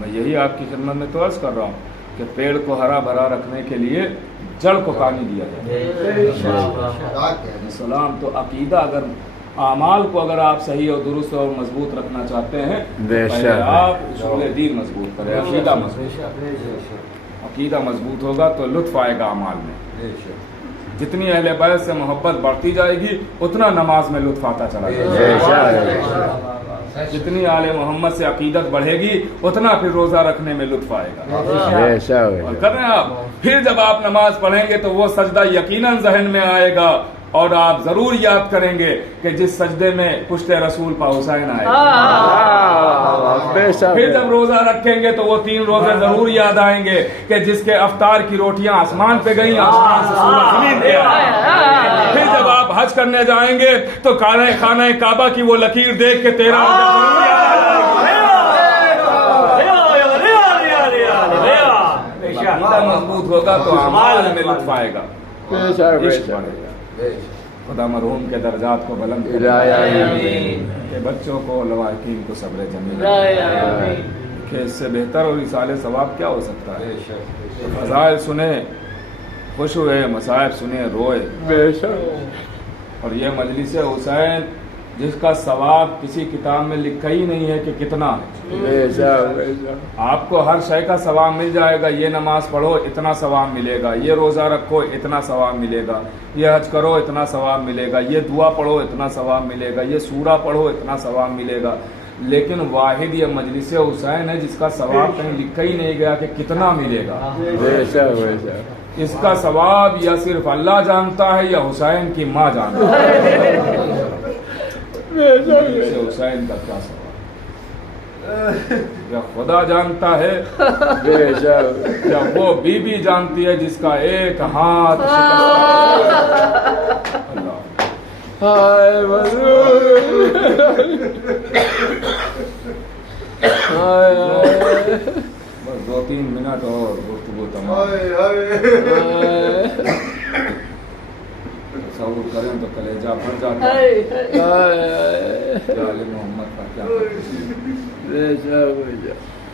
मैं यही आपकी खिदमत में तो अर्ज कर रहा हूँ कि पेड़ को हरा भरा रखने के लिए जड़ को पानी दिया जाए। सलाम। तो अकीदा अगर आमाल को अगर आप सही और दुरुस्त और मजबूत रखना चाहते हैं, पहले आप उसूल दीन मजबूत करें, अकीदा मजबूत। अकीदा मजबूत होगा तो लुत्फ आएगा अमाल में। जितनी अहले बैत से मोहब्बत बढ़ती जाएगी उतना नमाज में लुत्फ आता चला जाएगा। बेशक जितनी आले मोहम्मद से अकीदत बढ़ेगी उतना फिर रोजा रखने में लुत्फ आएगा। और बेशक कर रहे हैं आप, फिर जब आप नमाज पढ़ेंगे तो वो सजदा यकीनन जहन में आएगा और आप जरूर याद करेंगे कि जिस सजदे में पुश्ते रसूल पा हुसैन आए। बेशक फिर जब रोजा रखेंगे तो वो 3 रोजे जरूर याद आएंगे कि जिसके अफ्तार की रोटियां आसमान पे गई, आसमान से सूरज जमीन पे आया। फिर जब आप हज करने जाएंगे तो खाना काबा की वो लकीर देख के 13 रोजे जरूर याद आएगा। अकीदा मजबूत होगा तो अमाल में लुत्फ आएगा, बेशक इश्क बेशक बढ़ेगा। खुदा मरहूम के दर्जात को बुलंद करे, के बच्चों को लवाकिन को सब्र जमील कि इससे बेहतर और इसाले सवाब क्या हो सकता है। फज़ाइल सुने, खुश हुए, मसाइब सुने, रोए। बेशक और ये मजलिस हुसैन जिसका सवाब किसी किताब में लिखा ही नहीं है कि कितना है। बेशक बेशक आपको हर शय का सवाब मिल जाएगा। ये नमाज पढ़ो इतना सवाब मिलेगा, ये रोज़ा रखो इतना सवाब मिलेगा, ये हज करो इतना सवाब मिलेगा, ये दुआ पढ़ो इतना सवाब मिलेगा, ये सूरा पढ़ो इतना सवाब मिलेगा। लेकिन वाहिद ये मजलिस हुसैन है जिसका सवाब कहीं लिखा ही नहीं गया कि कितना मिलेगा। बेशक बेशक इसका सवाब या सिर्फ अल्लाह जानता है या हुसैन की माँ जानता है। इससे हुसैन का क्या सवाब या खुदा जानता है बेशक या वो बीबी जानती है जिसका एक हाथ अल्लाह। हाय मजदूर हाय बस 2-3 मिनट और गुफ्तगू तमाम। तसव्वुर करें तो कलेजा फट जाता है। आले मोहम्मद का क्या बेशक बेशक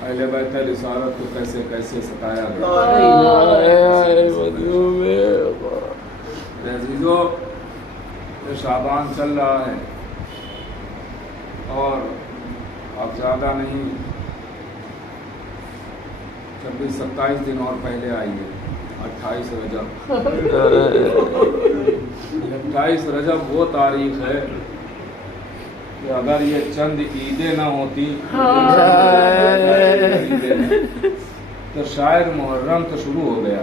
अहले बैत रिसालत को कैसे कैसे सताया गया। अज़ीज़ों, ये शाबान चल रहा है और अब ज़्यादा नहीं 26-27 दिन और पहले आइए। 28 रजब 28 रजब वो तारीख है कि अगर ये चंद ईदें ना होती तो शायद मुहर्रम तो शुरू हो गया,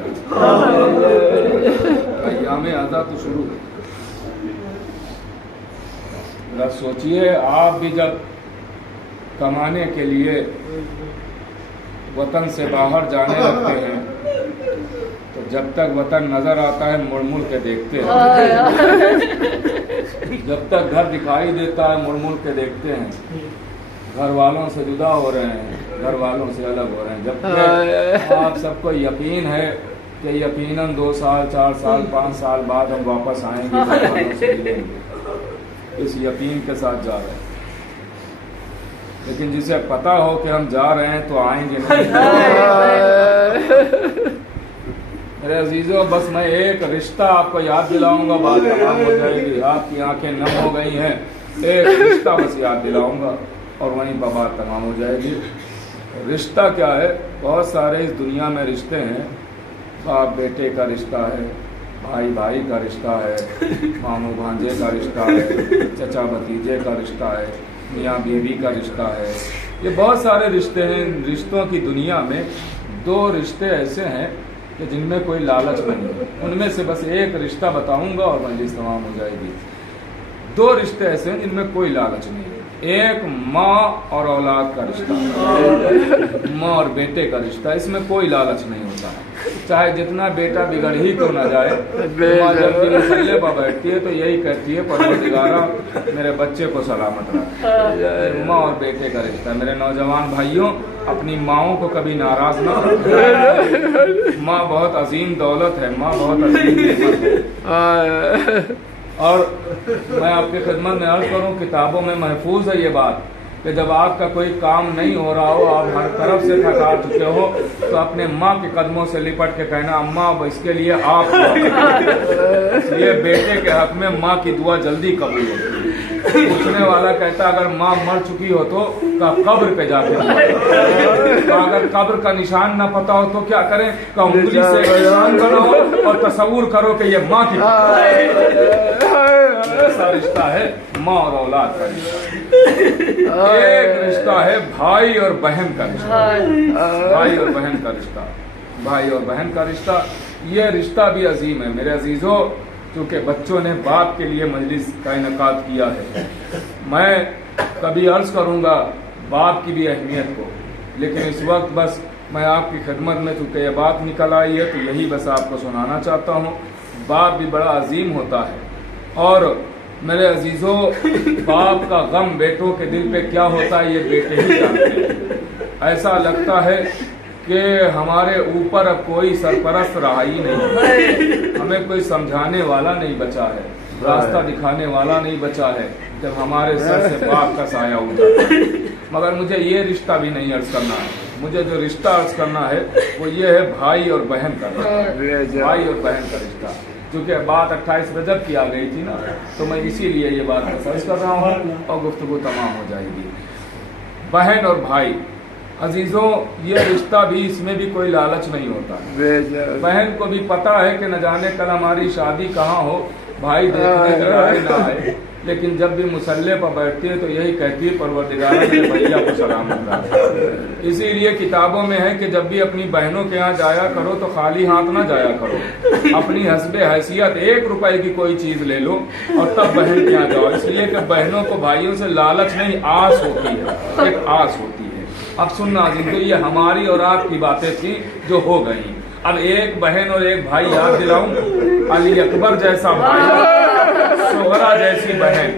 अय्याम अज़ा तो शुरू। जरा सोचिए, आप भी जब कमाने के लिए वतन से बाहर जाने लगते हैं तो जब तक वतन नजर आता है मुड़ मुड़ के देखते हैं। जब तक घर दिखाई देता है मुड़ मुड़ के देखते हैं। घर वालों से जुदा हो रहे हैं, घर वालों से अलग हो रहे हैं। जबकि आप सबको यकीन है कि यकीनन 2 साल 4 साल 5 साल बाद हम वापस आएंगे, घर वालों से मिलेंगे। इस यकीन के साथ जा रहे हैं। लेकिन जिसे पता हो कि हम जा रहे हैं तो आएंगे नहीं। मेरे अजीजों, बस मैं एक रिश्ता आपको याद दिलाऊंगा, बात तमाम हो जाएगी। आपकी आंखें नम हो गई हैं, एक रिश्ता बस याद दिलाऊंगा और वहीं पर बात तमाम हो जाएगी। रिश्ता क्या है? बहुत सारे इस दुनिया में रिश्ते हैं। बाप बेटे का रिश्ता है, भाई भाई का रिश्ता है, मामू भांजे का रिश्ता है, चचा भतीजे का रिश्ता है, मियाँ बीवी का रिश्ता है। ये बहुत सारे रिश्ते हैं। रिश्तों की दुनिया में 2 रिश्ते ऐसे हैं कि जिनमें कोई लालच नहीं है। उनमें से बस एक रिश्ता बताऊंगा और मजलिस तमाम हो जाएगी। 2 रिश्ते ऐसे हैं जिनमें कोई लालच नहीं है। एक माँ और औलाद का रिश्ता, माँ और बेटे का रिश्ता, इसमें कोई लालच नहीं होता है। चाहे जितना बेटा बिगड़ ही क्यों ना जाए, माँ जब भी मुसल्ले पर बैठती है तो यही कहती है, परवरदिगारा मेरे बच्चे को सलामत रख। माँ और बेटे का रिश्ता। मेरे नौजवान भाइयों, अपनी माँओं को कभी नाराज ना रखें। माँ बहुत अजीम दौलत है, माँ बहुत अजीम नेमत है। और मैं आपके खिदमत में अर्ज करूं, किताबों में महफूज है ये बात कि जब आपका कोई काम नहीं हो रहा हो, आप हर तरफ से थका चुके हो, तो अपने माँ के कदमों से लिपट के कहना अम्मा अब इसके लिए आप इसलिए बेटे के हक में माँ की दुआ जल्दी कबूल होती है। पूछने वाला कहता अगर माँ मर चुकी हो तो कब्र पे जाके तो अगर कब्र का निशान ना पता हो तो क्या करें? उंगली से निशान बनाओ और तस्वुर करो कि ये माँ की। ऐसा रिश्ता है माँ और औलाद का रिश्ता। एक रिश्ता है भाई और बहन का रिश्ता। भाई और बहन का रिश्ता, भाई और बहन का रिश्ता, ये रिश्ता भी अजीम है मेरे अजीजों। क्योंकि बच्चों ने बाप के लिए मजलिस का इनकाद किया है, मैं कभी अर्ज करूंगा बाप की भी अहमियत को, लेकिन इस वक्त बस मैं आपकी खिदमत में चूँकि ये बात निकल आई है तो यही बस आपको सुनाना चाहता हूँ। बाप भी बड़ा अजीम होता है और मेरे अजीजों बाप का गम बेटों के दिल पे क्या होता है ये बेटे ही जानते हैं। ऐसा लगता है कि हमारे ऊपर अब कोई सरपरस्त रहा ही नहीं, हमें कोई समझाने वाला नहीं बचा है, रास्ता दिखाने वाला नहीं बचा है जब हमारे सर से बाप का साया उठा। मगर मुझे ये रिश्ता भी नहीं अर्ज करना है, मुझे जो रिश्ता अर्ज करना है वो ये है भाई और बहन का रिश्ता। भाई और बहन का रिश्ता, क्योंकि बात 28 रजब की आ गई थी ना, तो मैं इसीलिए ये बात अर्ज कर रहा हूँ और गुफ्तगू तमाम हो जाएगी। बहन और भाई अजीजों, ये रिश्ता भी, इसमें भी कोई लालच नहीं होता। बहन को भी पता है कि न जाने कल हमारी शादी कहाँ हो, भाई देखने के आए ना आए, लेकिन जब भी मुसल्ले पर बैठती है तो यही कहती है परवरदिगार मेरे भैया को सलामत रख। इसीलिए किताबों में है कि जब भी अपनी बहनों के यहाँ जाया करो तो खाली हाथ ना जाया करो, अपनी हस्बे हैसियत 1 रुपए की कोई चीज ले लो और तब बहन के यहाँ जाओ। इसलिए कि बहनों को भाइयों से लालच नहीं, आस होती है, एक आस होती है। अब सुनना जिनको ये हमारी और आपकी बातें थी जो हो गई। अब एक बहन और एक भाई याद दिलाऊं, अली अकबर जैसा भाई, सोहरा जैसी बहन।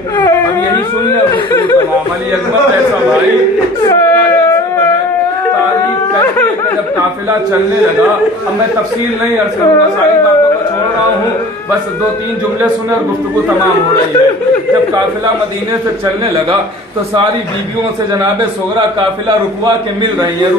अब यही सुन ले, अली अकबर जैसा भाई, सोहरा जैसी बहन। तारीफ करके जब काफिला चलने लगा, अब मैं तफसील नहीं अर्ज करूंगा, सारी बातों को छोड़ रहा हूँ, बस 2-3 जुमले सुने और गुफ्तगू तमाम हो रही है। जब काफिला मदीने से चलने लगा तो सारी बीबियों से जनाबे सोगरा काफिला रुकवा के मिल रही है,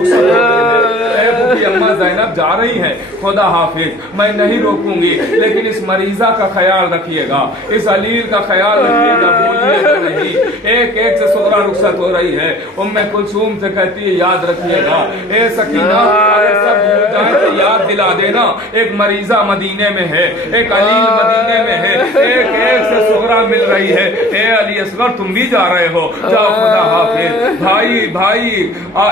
अम्मा ज़ैनब जा रही है, खुदा हाफिज, मैं नहीं रोकूंगी, लेकिन इस मरीजा का ख्याल रखिएगा, इस अलील का ख्याल रखिएगा, भूलिएगा नहीं। एक एक से सोगरा रुखसत हो रही है। उम्मे कुलसूम से कहती है याद रखिएगा, ए सकीना अगर सब भूल जाए तो याद दिला देना, एक मरीजा मदीने में है, एक अलील मदीने में है, एक एक से सोगरा मिल रही है। ए अली असगर तुम भी जा रहे हो, जाओ खुदा हाफिज। भाई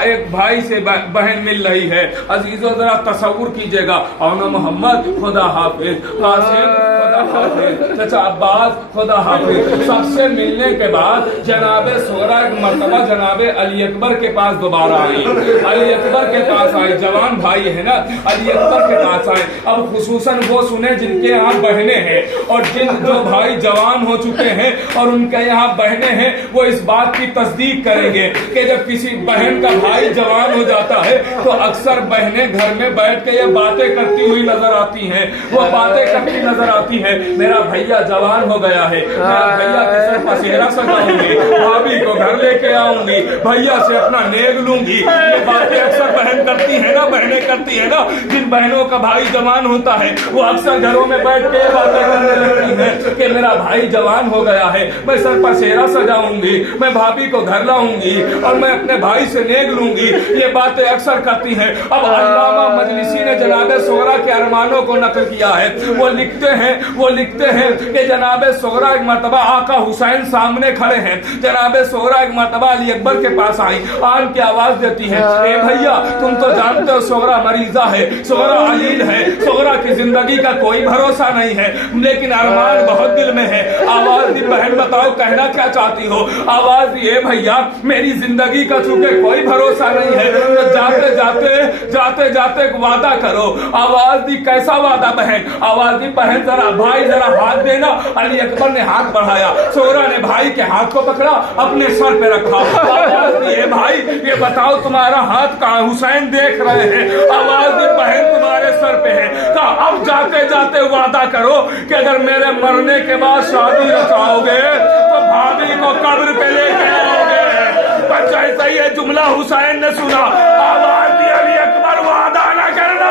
एक भाई से बहन मिल रही है। अजीजों जरा तसव्वुर कीजिएगा, औना मोहम्मद खुदा हाफिज, कासिम खुदा हाफिज, चाचा अब्बास खुदा हाफिज। सबसे मिलने के बाद जनाबे सोगरा एक मर्तबा जनाबे अली अकबर के पास दोबारा आई, अली अकबर के पास आई, जवान भाई है ना, अली अकबर के पास आए। अब खुसूसन वो सुने जिनके यहाँ बहने हैं और जो भाई जवान हो चुके हैं और उनके यहाँ बहने हैं, वो इस बात की तस्दीक करेंगे कि जब किसी बहन का भाई जवान हो जाता है तो अक्सर बहनें घर में बैठ के ये बातें करती हुई नजर आती हैं, वो बातें करती नजर आती हैं, मेरा भैया जवान हो गया है, मेरा भैया के सर पर सेहरा सजाऊंगी, भाभी को घर लेके आऊंगी, भैया से अपना नेग लूंगी। ये बातें अक्सर बहन करती है ना, बहनें करती है ना। जिन बहनों का भाई जवान होता है वो अक्सर घरों में बैठ के बातें करने लगती है कि मेरा भाई जवान हो गया है, मैं सर पर सेहरा सजाऊंगी, मैं भाभी को घर लाऊंगी और मैं अपने भाई से नेग लूंगी। ये बातें अक्सर करती हैं। अब अल्लामा मजलिसी ने जनाबे सोगरा के अरमानों को नकल किया है। वो लिखते हैं कि जनाबे सोगरा एक मर्तबा आका हुसैन सामने खड़े हैं, जनाबे सोगरा एक मर्तबा अली अकबर के पास आई, आन की आवाज देती है, ए भैया तुम तो जानते हो सोगरा मरीजा है, सोगरा अलील है, सोगरा की जिंदगी का कोई भरोसा नहीं है, लेकिन अरमान बहुत दिल में है। आवाज दी, बहन बताओ कहना क्या चाहती हो। आवाज दी, ए भैया मेरी जिंदगी का चूंकि कोई भरोसा नहीं है तो जाते जाते वादा करो। आवाज दी, कैसा वादा बहन? आवाज दी, बहन जरा भाई जरा हाथ देना। अली अकबर ने हाथ बढ़ाया, सोगरा ने भाई के हाथ को पकड़ा, अपने सर पे रखा। आवाज दी, ए भाई ये बताओ तुम्हारा हाथ कहाँ? हुसैन देख रहे हैं। आवाज दी, बहन तुम्हारे सर पे है। कहा अब जाते जाते वादा करो कि अगर मेरे मरने के बाद शादी रचाओगे तो भाभी को कब्र पे लेके आओगे। پر جیسا یہ جملہ حسین نے سنا آواز دی علی اکبر وعدہ نہ کرنا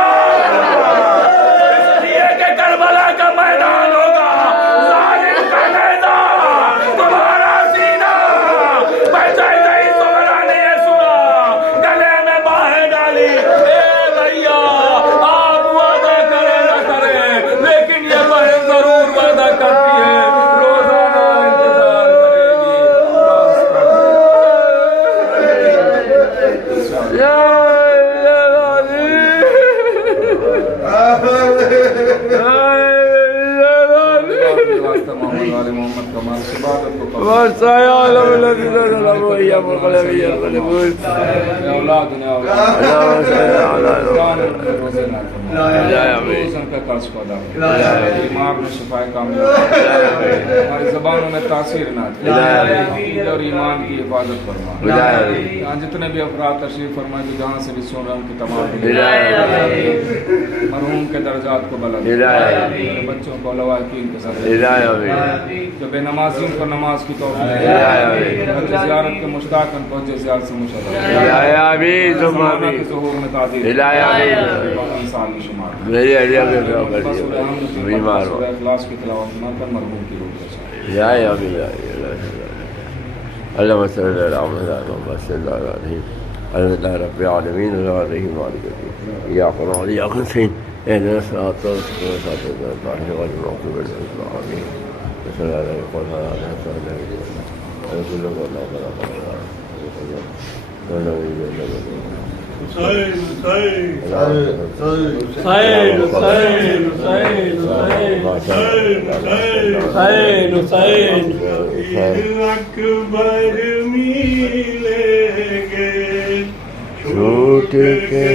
اس لیے کہ کربلا کا میدان ہوگا ظالم کا میدان تمہارا سینہ پر جیسا ہی سہرا نے یہ سنا گلے میں باہیں ڈالی اے بھیا آپ وعدہ کرے نہ کرے لیکن یہ بہن ضرور وعدہ کرتی ہے روزانہ انتظار کرے ہماری زبانوں میں تاثیر نہ اور ایمان کی حفاظت فرما جتنے بھی افراد تشریف فرمائے جو جہاں سے بھی سن رہے ہیں ان کی تمام مرحوم کے درجات کو بلند بچوں کو لواحقین کے ساتھ جو بے نمازیوں کو نماز کی توفیق زیارت کے مشتاقن پہنچے زیارت سے مشرف کے ظہور میں تعدیل انسان کی شمار بیمار ہو اخلاص کی تلاوت نہ کر مرحوم کی روح بچائے یا ابھی اللهم صل على محمد صلى الله عليه الحمد لله رب العالمين الرحيم مالك الدين اياك نعبد واياك نستعين اهدنا الصراط المستقيم صراط الذين غير المغضوب عليهم ولا الضالين قل هذا صراط اکبر ملیں گے چھوٹ کے